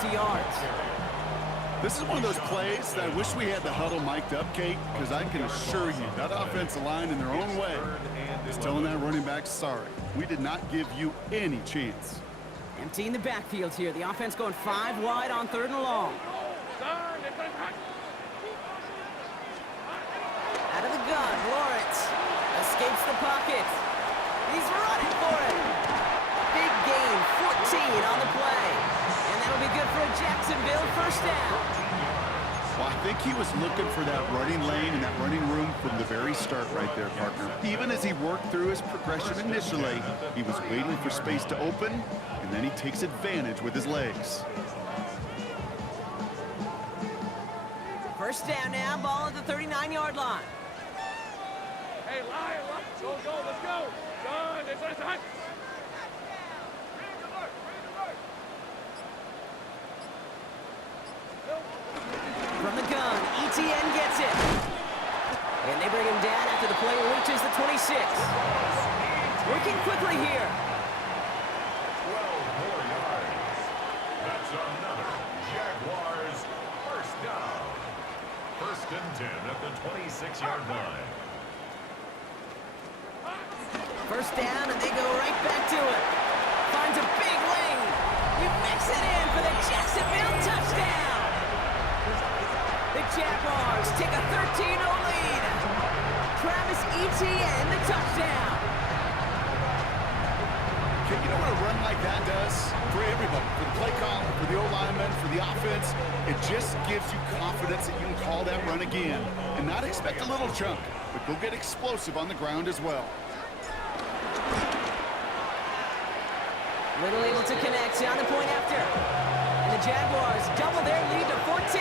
loss of yards. This is one of those plays that I wish we had the huddle mic'd up, Kate, because I can assure you that offensive line in their own way is telling that running back, sorry, we did not give you any chance. Emptying the backfield here. The offense going 5 wide on 3rd and long. Out of the gun, Lawrence escapes the pocket. He's running for it. Big gain, 14 on the play. And that'll be good for a Jacksonville first down. Well, I think he was looking for that running lane and that running room from the very start right there, partner. Even as he worked through his progression initially, he was waiting for space to open, and then he takes advantage with his legs. First down now, ball at the 39-yard line. Hey, Lion, go, let's go. John, it's hot. From the gun, ETN gets it. And they bring him down after the play reaches the 26. Working quickly here. 12 more yards. That's another Jaguars first down. 1st and 10 at the 26-yard line. First down, and they go right back to it. Finds a big lane. You mix it in for the Jacksonville touchdown. The Jaguars take a 13-0 lead. Travis Etienne, the touchdown. You know what a run like that does for everybody? For the play caller, for the O-lineman, for the offense, it just gives you confidence that you can call that run again and not expect a little chunk, but go get explosive on the ground as well. Little able to connect on the point after. And the Jaguars double their lead to 14.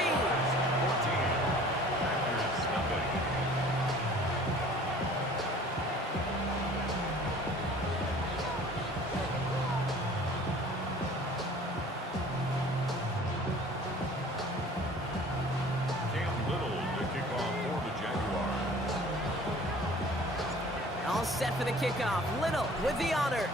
All set for the kickoff. Little with the honors.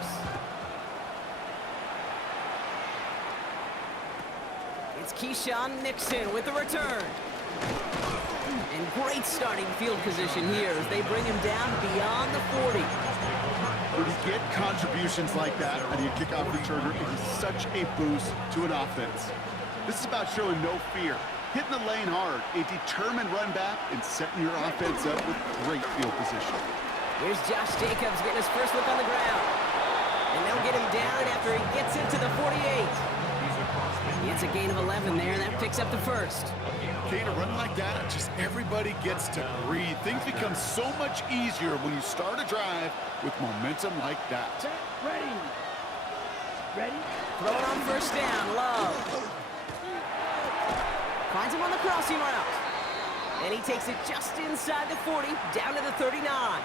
It's Keyshawn Nixon with the return. And great starting field position here as they bring him down beyond the 40. When you get contributions like that out of your kickoff returner, it is such a boost to an offense. This is about showing no fear, hitting the lane hard, a determined run back, and setting your offense up with great field position. Here's Josh Jacobs getting his first look on the ground. And they'll get him down after he gets into the 48. It's a gain of 11 there, and that picks up the first. Okay, a run like that, just everybody gets to breathe. Things become so much easier when you start a drive with momentum like that. Ready. Throw it on first down, Love. Finds him on the crossing route. And he takes it just inside the 40, down to the 39.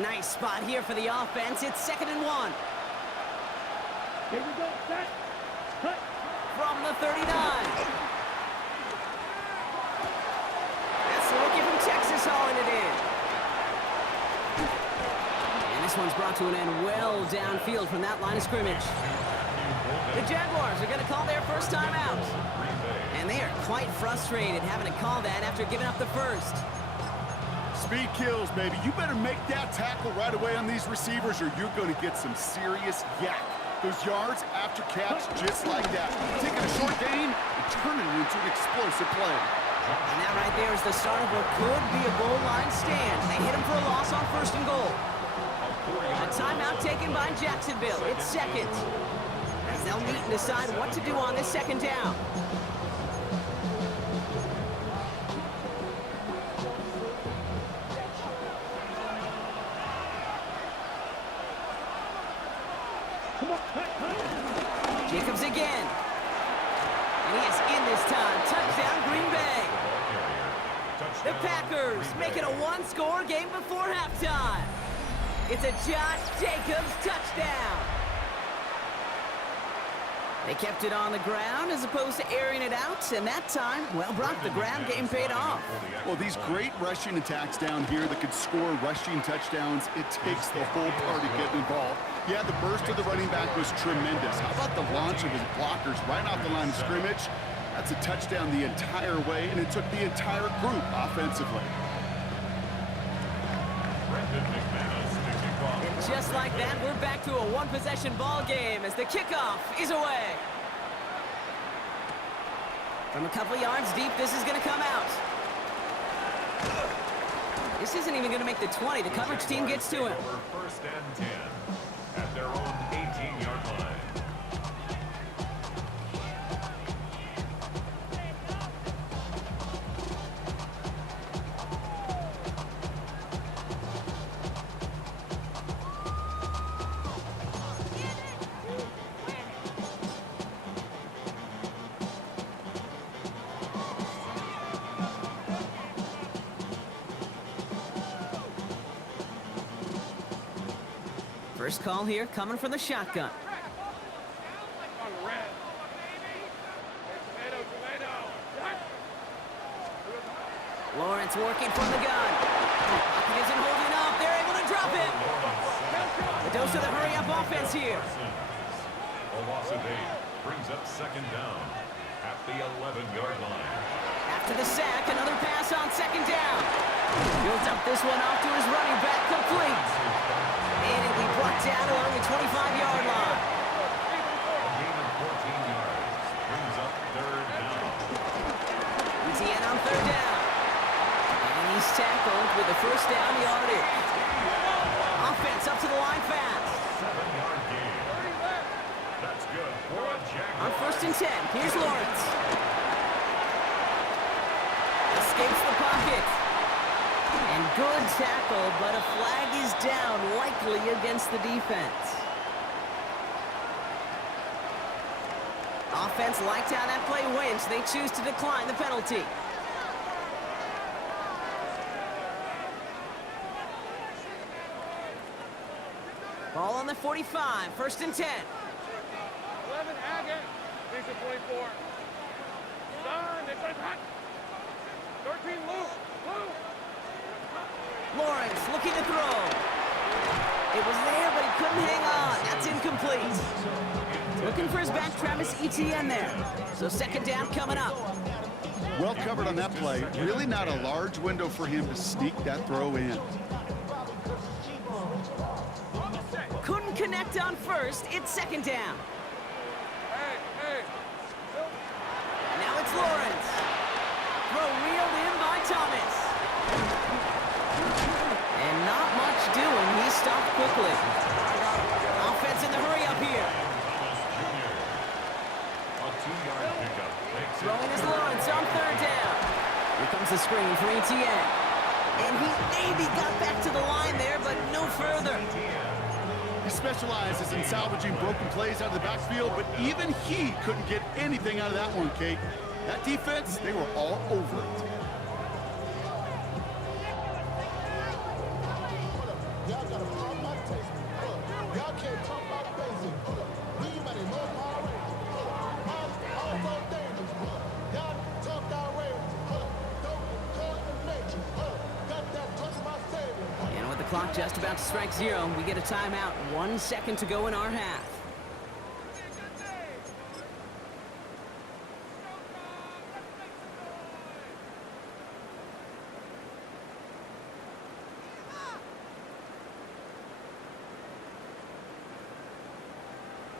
Nice spot here for the offense. It's 2nd and 1. Here we go, set. Cut. From the 39. That's the rookie from Texas hauling it in. And this one's brought to an end well downfield from that line of scrimmage. The Jaguars are going to call their first time out. And they are quite frustrated having to call that after giving up the first. Speed kills, baby. You better make that tackle right away on these receivers or you're going to get some serious yak. Those yards after catch just like that. Taking a short gain and turning it into an explosive play. And that right there is the start of what could be a goal line stand. They hit him for a loss on 1st and goal. A timeout taken by Jacksonville. It's 2nd. As they'll meet and decide what to do on this 2nd down. Jacobs again. And he is in this time. Touchdown, Green Bay. The Packers make it a one-score game before halftime. It's a Josh Jacobs touchdown. They kept it on the ground as opposed to airing it out, and that time, well, Brock, the ground game paid off. Well, these great rushing attacks down here that could score rushing touchdowns, it takes the whole party getting involved. Yeah, the burst of the running back was tremendous. How about the launch of his blockers right off the line of scrimmage? That's a touchdown the entire way, and it took the entire group offensively. And just like that, we're back to a one-possession ball game as the kickoff is away. From a couple yards deep, this is going to come out. This isn't even going to make the 20. The coverage team gets to him. First and 10 at their own 18-yard line. First call here coming from the shotgun. Lawrence working from the gun. He isn't holding up. They're able to drop him. A dose of the hurry-up offense here. A loss of 8 brings up second down at the 11-yard line. After the sack, another pass on second down. He'll dump this one off to his running back, complete. And it'll be brought down along the 25-yard line. A gain of 14 yards brings up third down. ETN on third down. And he's tackled with the first down yardage. Offense up to the line fast. 7-yard gain. That's good for a Jaguar. On first and 10, here's Lawrence. Escapes the pocket. And good tackle, but a flag is down, likely against the defense. Offense liked how that play went, so they choose to decline the penalty. Ball on the 45, first and 10. 11 Haggett. He's a 24. Son, they put it hot. 13 Luke. Luke. Lawrence looking to throw. It was there, but he couldn't hang on. That's incomplete. Looking for his back, Travis Etienne there. So second down coming up. Well covered on that play. Really not a large window for him to sneak that throw in. Couldn't connect on first. It's second down. Hey. Now it's Lawrence. Throw reeled in by Thomas. And not much doing. He stopped quickly. Offense in the hurry up here. A 2-yard pickup. Throwing is Lawrence on third down. Here comes the screen for Etienne. And he maybe got back to the line there, but no further. He specializes in salvaging broken plays out of the backfield, but even he couldn't get anything out of that one, Kate. That defense, they were all over it. Y'all got a problem my taste. Y'all can't talk about basic. Anybody know my rate? All so dangerous. Y'all talk outrageous. Don't call the nature. Got that touch my savior. And with the clock just about to strike zero, we get a timeout. 1 second to go in our half.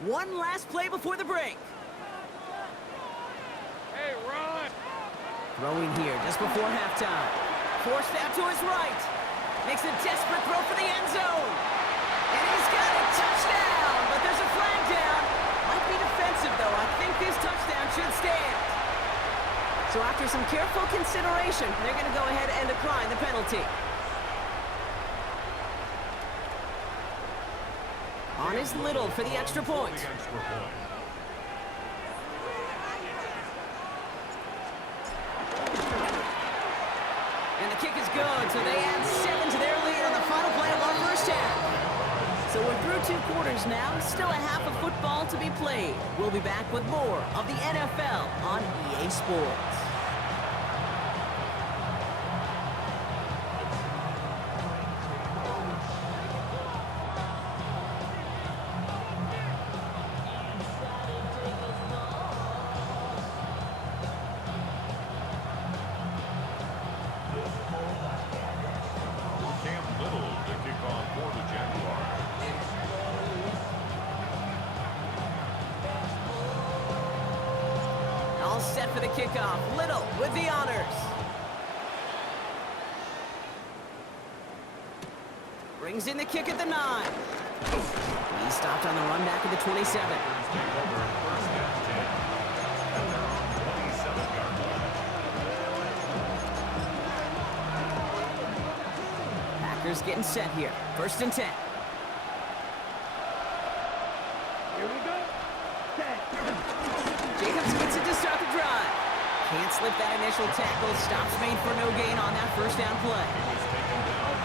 One last play before the break. Hey, Ron. Throwing here just before halftime. Forced out to his right. Makes a desperate throw for the end zone. And he's got a touchdown, but there's a flag down. Might be defensive, though. I think this touchdown should stand. So after some careful consideration, they're going to go ahead and decline the penalty. On is Little for the extra point. And the kick is good, so they add 7 to their lead on the final play of our first half. So we're through 2 quarters now, still a half of football to be played. We'll be back with more of the NFL on EA Sports. Cam Little to kick off for the Jaguars. All set for the kickoff. Little with the honors. Brings in the kick at the 9. He stopped on the run back at the 27. Take over first and 10 at their own 27-yard line. Packers getting set here. First and 10. Here we go. Jacobs gets it to start the drive. Can't slip that initial tackle. Stops made for no gain on that first down play.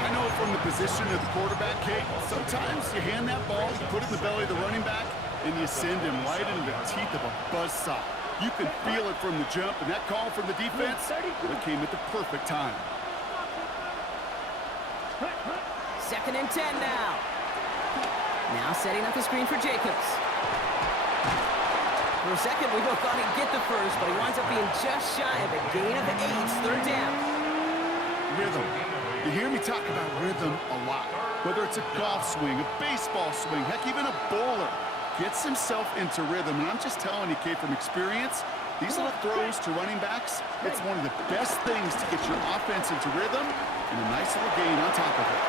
I know from the position of the quarterback, Kate, sometimes you hand that ball, you put it in the belly of the running back, and you send him right into the teeth of a buzzsaw. You can feel it from the jump, and that call from the defense, it came at the perfect time. Second and 10 now. Now setting up the screen for Jacobs. For a second, we both thought he'd get the first, but he winds up being just shy of a gain of 8. Third down. Rhythm. You hear me talk about rhythm a lot. Whether it's a golf swing, a baseball swing, heck, even a bowler gets himself into rhythm. And I'm just telling you, Kate, from experience, these little throws to running backs, it's one of the best things to get your offense into rhythm and a nice little gain on top of it.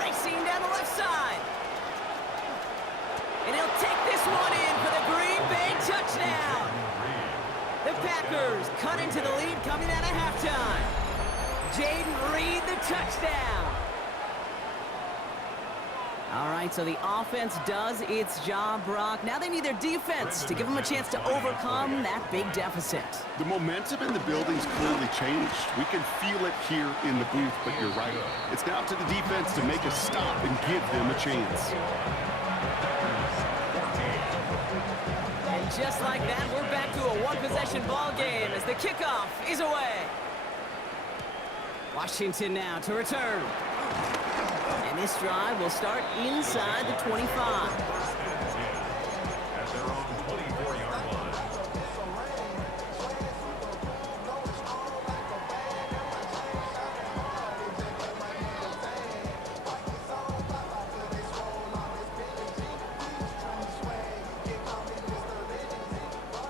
Racing down the left side. And he'll take this one in for the Green Bay touchdown. The Packers cut into the lead coming out of halftime. Jaden Reed, the touchdown. All right, so the offense does its job, Brock. Now they need their defense to give them a chance to overcome that big deficit. The momentum in the building's clearly changed. We can feel it here in the booth, but you're right. It's now up to the defense to make a stop and give them a chance. And just like that, we're back to a one-possession ball game as the kickoff is away. Washington now to return. And this drive will start inside the 25. First and 10 at their own 24-yard line.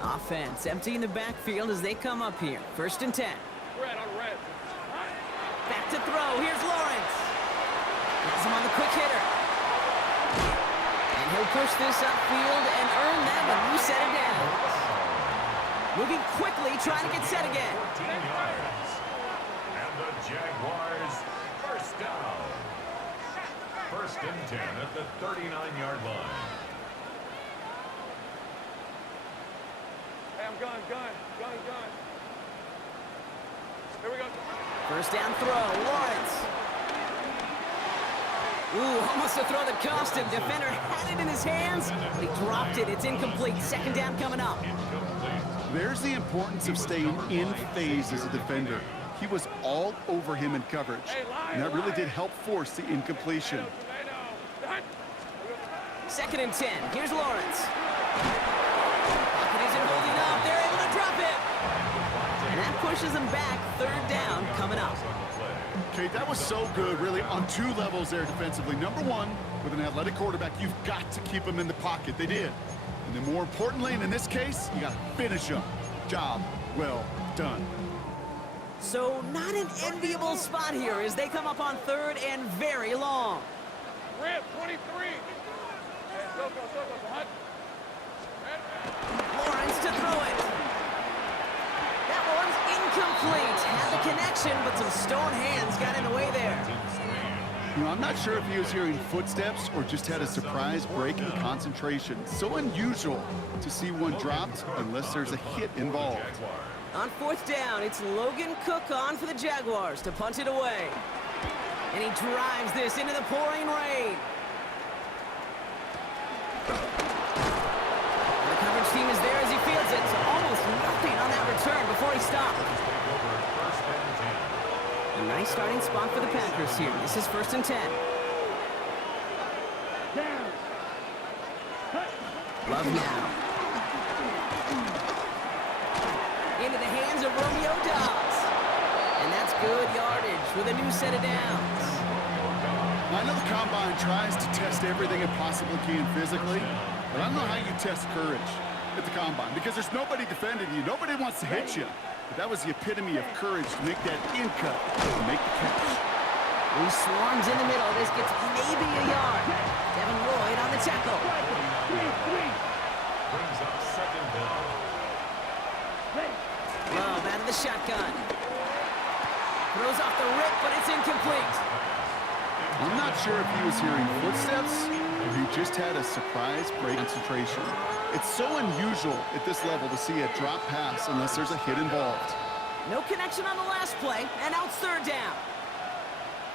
Offense emptying the backfield as they come up here. First and 10. Red on red. Back to throw. Here's Lawrence. Has him on the quick hitter. And he'll push this upfield and earn them a new set of downs. Moving quickly, trying to get set again. 14 yards. And the Jaguars first down. First and 10 at the 39-yard line. Hey, I'm gun. Here we go. First down throw. Lawrence. Ooh, almost a throw that cost him. Defender had it in his hands, but he dropped it. It's incomplete. Second down coming up. Incomplete. There's the importance of staying in phase as a defender. He was all over him in coverage, and that really did help force the incompletion. Tomato. Second and 10. Here's Lawrence. Pocket isn't holding up. They're able to drop it. And that pushes them back. Third down coming up. Kate, that was so good, really, on 2 levels there defensively. Number one, with an athletic quarterback, you've got to keep him in the pocket. They did. And then more importantly, and in this case, you got to finish him. Job well done. So not an enviable spot here as they come up on third and very long. Red 23. Hey, circle. Hut. Lawrence to throw it. That one's incomplete. Had the connection, but some stone hands got in the way there. You know, I'm not sure if he was hearing footsteps or just had a surprise break in concentration. So unusual to see one dropped unless there's a hit involved. On fourth down, it's Logan Cook on for the Jaguars to punt it away. And he drives this into the pouring rain. The coverage team is there as he fields it, so almost nothing on that return before he stopped. A nice starting spot for the Packers here. This is 1st and 10. Love now. Into the hands of Romeo Doubs. And that's good yardage with a new set of downs. I know the Combine tries to test everything it possibly can physically, but I don't know how you test courage at the Combine because there's nobody defending you. Nobody wants to hit you. But that was the epitome of courage to make that in cut and make the catch. He swarms in the middle. This gets maybe a yard. Devin Lloyd on the tackle. Brings up 2nd down. Love out of the shotgun. Throws off the rip, but it's incomplete. I'm not sure if he was hearing footsteps or he just had a surprise break concentration. It's so unusual at this level to see a drop pass unless there's a hit involved. No connection on the last play, and now it's 3rd down.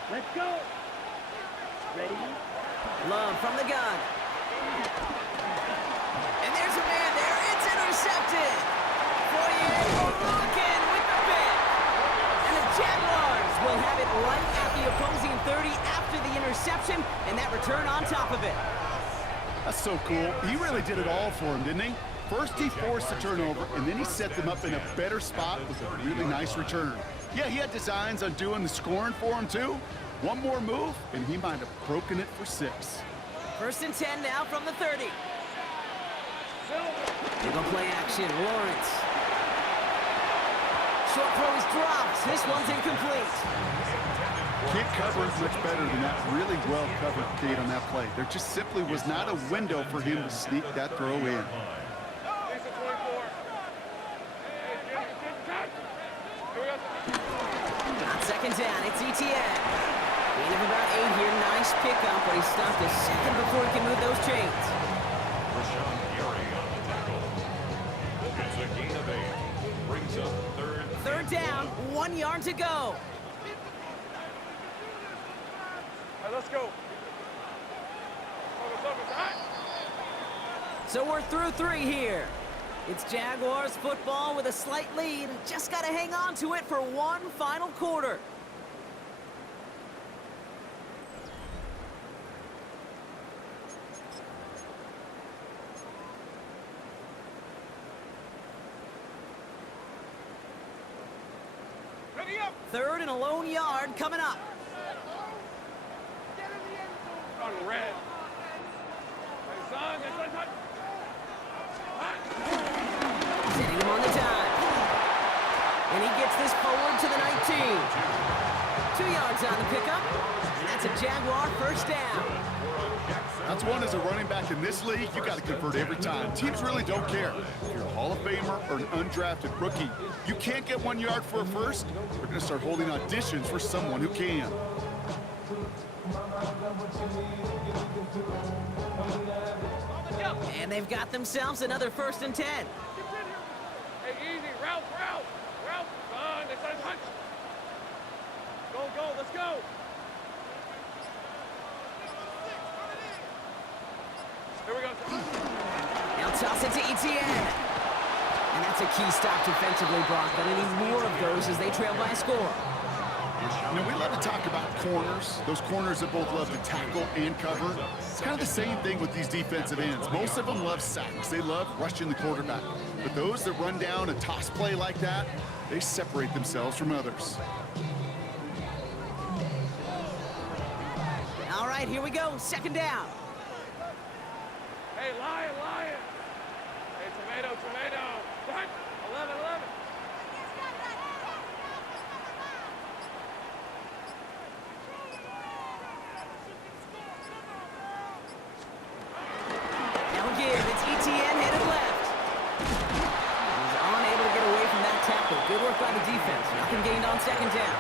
Let's go. Ready? Love from the gun. And there's a man there. It's intercepted. Fourier looking with the pick. And the Jaguars will have it right at the opposing 30 after the interception, and that return on top of it. That's so cool. He really did it all for him, didn't he? First he forced the turnover, and then he set them up in a better spot with a really nice return. Yeah, he had designs on doing the scoring for him, too. One more move, and he might have broken it for 6. 1st and 10 now from the 30. Big play action, Lawrence. Short throw is dropped. This one's incomplete. Can't cover it much better than that really well-covered Cade on that play. There just simply was not a window for him to sneak that throw in. Lisa 24. On 2nd down, it's ETN. Gain of about 8 here. Nice pickup, but he stopped a second before he can move those chains. Rashawn Gary on the tackle. It's a gain of 8. Brings up 3rd. 3rd down, 1 yard to go. All right, let's go. Focus. So we're through 3 here. It's Jaguars football with a slight lead. Just got to hang on to it for one final quarter. Ready up. 3rd and a lone yard coming up. On red. Hey, son, it's a Setting him on the dime. And he gets this forward to the 19. 2 yards on the pickup. And that's a Jaguar 1st down. That's one as a running back in this league, you got to convert every time. Teams really don't care. If you're a Hall of Famer or an undrafted rookie, you can't get 1 yard for a first, they're going to start holding auditions for someone who can. And they've got themselves another 1st and 10. Hey, easy. Route. Son, it's a touch. Go. Let's go. Here we go. Now toss it to ETN. And that's a key stop defensively, Brock. But they need more of those as they trail by a score. You know, we love to talk about corners, those corners that both love to tackle and cover. It's kind of the same thing with these defensive ends. Most of them love sacks. They love rushing the quarterback. But those that run down a toss play like that, they separate themselves from others. All right, here we go. 2nd down. Hey, lion. Hey, tomato. What? 11. Now give. It's ETN headed left. He's unable to get away from that tackle. Good work by the defense. Nothing gained on 2nd down.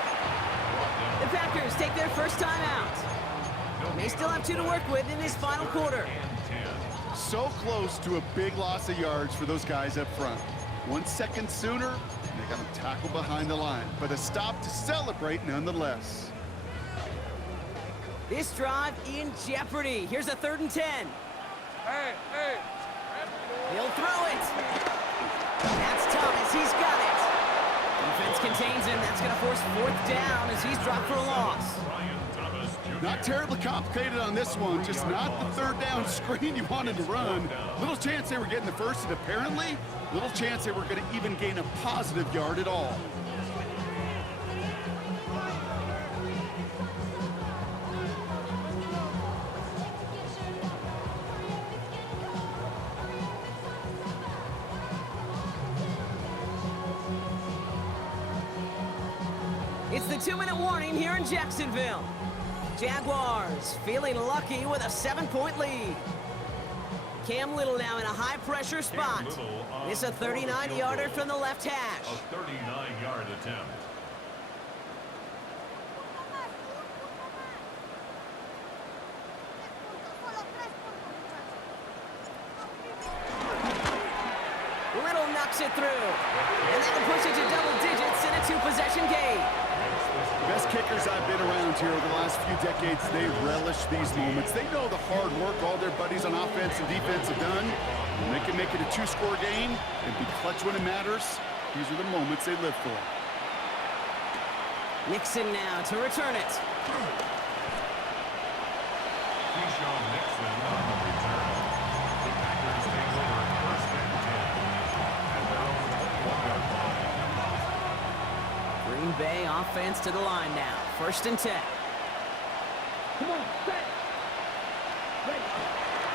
The Packers take their first time out. They still have 2 to work with in this final quarter. So close to a big loss of yards for those guys up front. 1 second sooner, and they got a tackle behind the line, but a stop to celebrate nonetheless. This drive in jeopardy. Here's a 3rd and 10. Hey, hey. He'll throw it. That's Thomas. He's got it. Defense contains him. That's going to force 4th down as he's dropped for a loss. Ryan Thomas Jr. Not terribly complicated on this one, just not the 3rd down screen you wanted to run. Little chance they were getting the first, and apparently, little chance they were going to even gain a positive yard at all. It's the 2-minute warning here in Jacksonville. Jaguars feeling lucky with a 7-point lead. Cam Little now in a high-pressure spot. It's a 39-yarder from the left hash. A 39-yard attempt. Little knocks it through. And that'll push it to double digits in a 2-possession game. The best kickers I've been around here over the last few decades, they relish these moments. They know the hard work all their buddies on offense and defense have done. When they can make it a 2-score game and be clutch when it matters, these are the moments they live for. Nixon now to return it. Keyshawn Nixon on the return. The Packers take over 1st and 10 at their own 21-yard line. Green Bay offense to the line now. 1st and 10. Come on, set. Ready.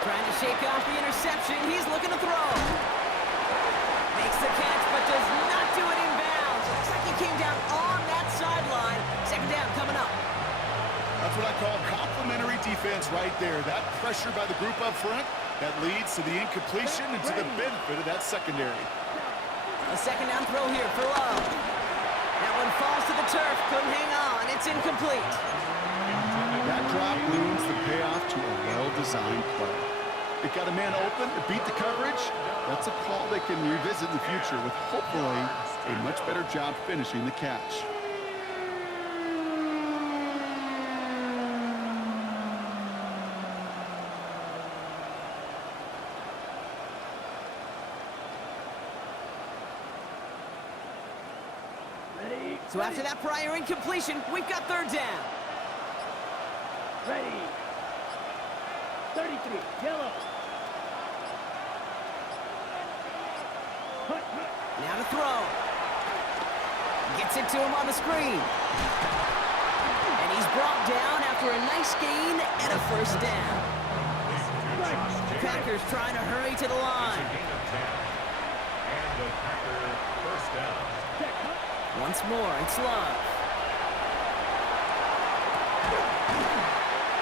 Trying to shake off the interception. He's looking to throw. Makes the catch, but does not do it in bounds. Looks like he came down on that sideline. 2nd down coming up. That's what I call complimentary defense right there. That pressure by the group up front, that leads to the incompletion and to the benefit of that secondary. A 2nd down throw here for Love. That one falls to the turf. Couldn't hang on. It's incomplete. That drop means the payoff to a well-designed play. It got a man open, it beat the coverage. That's a call they can revisit in the future with hopefully a much better job finishing the catch. Ready. So after that prior incompletion, we've got 3rd down. Ready. 33, yellow. Hut, hut. Now to throw. Gets it to him on the screen. And he's brought down after a nice gain and a 1st down. The Packers trying to hurry to the It's a line. gain of 10. And the Packer 1st down. Check, hut. Once more, it's Love.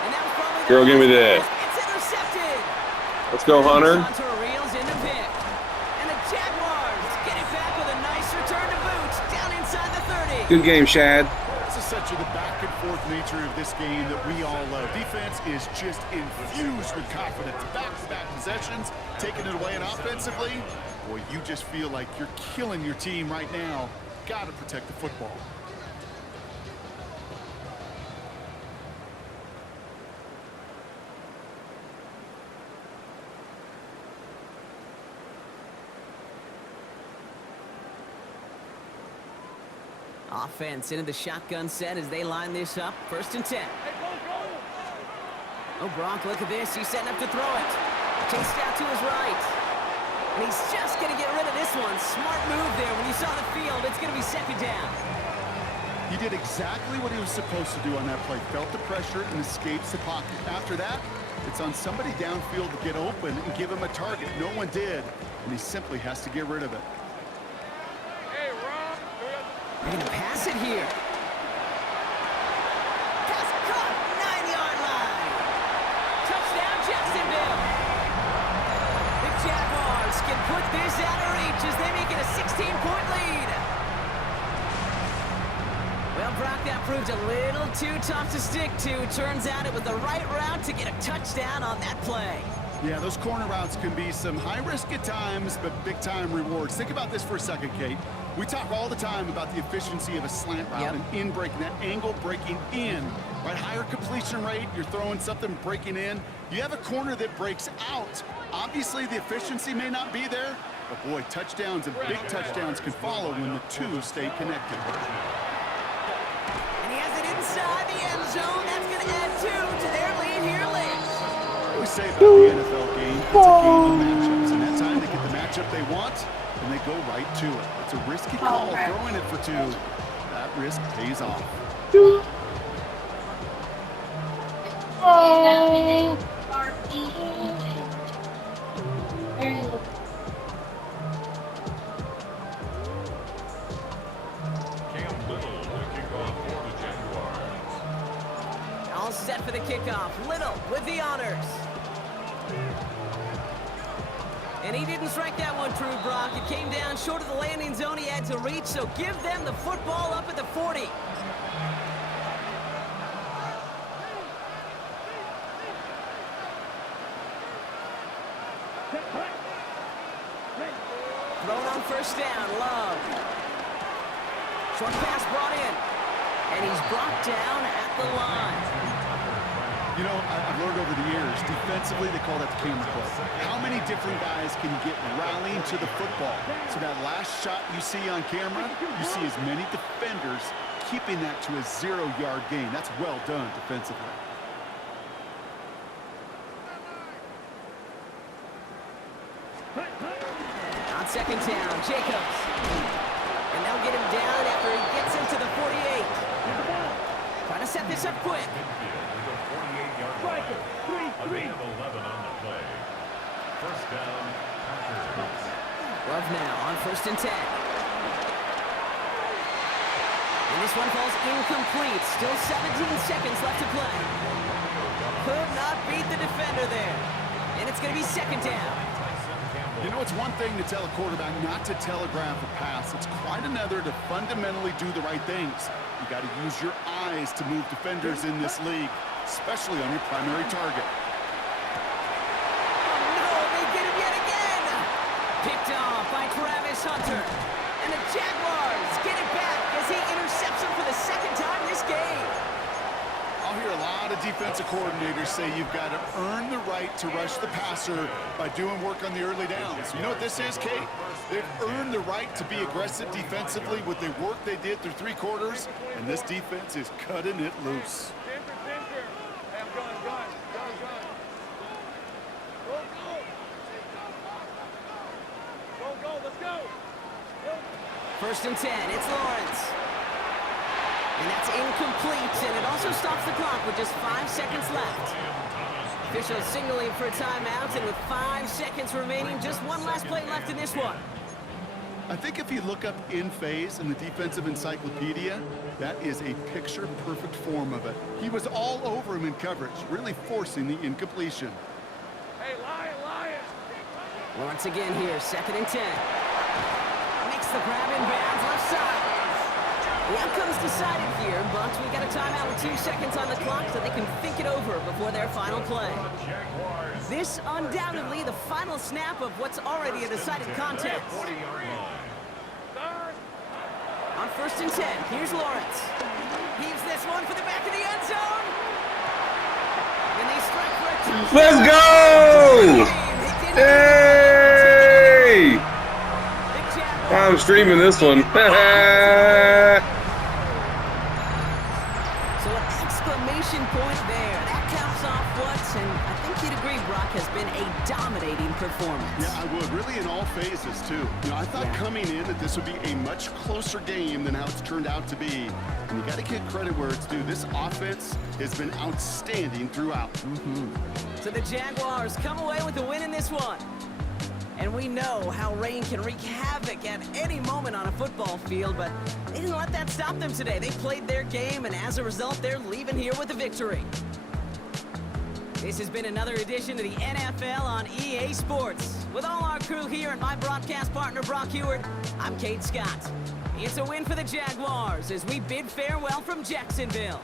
And that was probably the Girl, give me that. It's intercepted. Let's go, Hunter. Hunter reels in the pick. And the Jaguars get it back with a nice return to boot down inside the 30. Good game, Shad. This is such a the back and forth nature of this game that we all love. Defense is just infused with confidence. Back-to-back possessions, taking it away, and offensively, boy, you just feel like you're killing your team right now. Got to protect the football. Offense into the shotgun set as they line this up. 1st and 10. Hey, go, go. Oh, Gronk, look at this. He's setting up to throw it. Chased out to his right. And he's just going to get rid of this one. Smart move there. When you saw the field, it's going to be 2nd down. He did exactly what he was supposed to do on that play. Felt the pressure and escapes the pocket. After that, it's on somebody downfield to get open and give him a target. No one did, and he simply has to get rid of it. Hey, Ron. They're going to pass it here. Pass caught. 9-yard line. Touchdown, Jacksonville. The Jaguars can put this out of reach as they make it a 16-point lead. Well, Brock, that proved a little too tough to stick to. Turns out it was the right route to get a touchdown on that play. Yeah, those corner routes can be some high risk at times, but big time rewards. Think about this for a second, Kate. We talk all the time about the efficiency of a slant route and in breaking, that angle breaking in, right? Higher completion rate, you're throwing something breaking in. You have a corner that breaks out. Obviously, the efficiency may not be there, but boy, touchdowns and big touchdowns can follow when the two stay connected. And he has it inside the end zone. That's going to add 2 to their lead here late. What we say about the NFL game, it's a game of matchups, and that time they get the matchup they want, and they go right to it. It's a risky call, throwing it for 2. That risk pays off. Cam Little will kick off for the Jaguars. All set for the kickoff. Little with the honors. And he didn't strike that one true, Brock. It came down short of the landing zone he had to reach, so give them the football up at the 40. Thrown on first down, Love. Short pass brought in. And he's brought down at the line. You know, I've learned over the years, defensively, they call that the camera play. How many different guys can get rallying to the football? So that last shot you see on camera, you see as many defenders keeping that to a 0-yard gain. That's well done defensively. On second down, Jacobs. And they'll get him down after he gets into the 48. Trying to set this up quick. A gain of 11 on the play. First down, Packers. Love now on first and 10. And this one falls incomplete. Still 17 seconds left to play. Could not beat the defender there. And it's going to be second down. You know, it's one thing to tell a quarterback not to telegraph a pass. It's quite another to fundamentally do the right things. You got to use your eyes to move defenders in this league, especially on your primary target. Oh no, they get him yet again! Picked off by Travis Hunter. And the Jaguars get it back as he intercepts him for the second time this game. I'll hear a lot of defensive coordinators say you've got to earn the right to rush the passer by doing work on the early downs. You know what this is, Kate? They've earned the right to be aggressive defensively with the work they did through 3 quarters, and this defense is cutting it loose. Center. Hey, I'm gun. Go, let's go. First and 10, it's Lawrence. And that's incomplete, and it also stops the clock with just 5 seconds left. Officials signaling for a timeout, and with 5 seconds remaining, just one last play left in this one. I think if you look up in phase in the defensive encyclopedia, that is a picture-perfect form of it. He was all over him in coverage, really forcing the incompletion. Hey, Lion. Lawrence again here, second and 10. Makes the grab in bounds, left side. The outcome's decided here, but we got a timeout with 2 seconds on the clock so they can think it over before their final play. This undoubtedly the final snap of what's already a decided contest. On first and 10, here's Lawrence. Heaves this one for the back of the end zone. And they strike for a touchdown. Let's go! Hey! I'm streaming this one. So an exclamation point there. That caps off what, and I think you'd agree, Brock, has been a dominating performance. Yeah, I would. Really in all phases, too. You know, I thought coming in that this would be a much closer game than how it's turned out to be. And you got to give credit where it's due. This offense has been outstanding throughout. So the Jaguars come away with the win in this one. And we know how rain can wreak havoc at any moment on a football field, but they didn't let that stop them today. They played their game, and as a result, they're leaving here with a victory. This has been another edition of the NFL on EA Sports. With all our crew here and my broadcast partner, Brock Heward, I'm Kate Scott. It's a win for the Jaguars as we bid farewell from Jacksonville.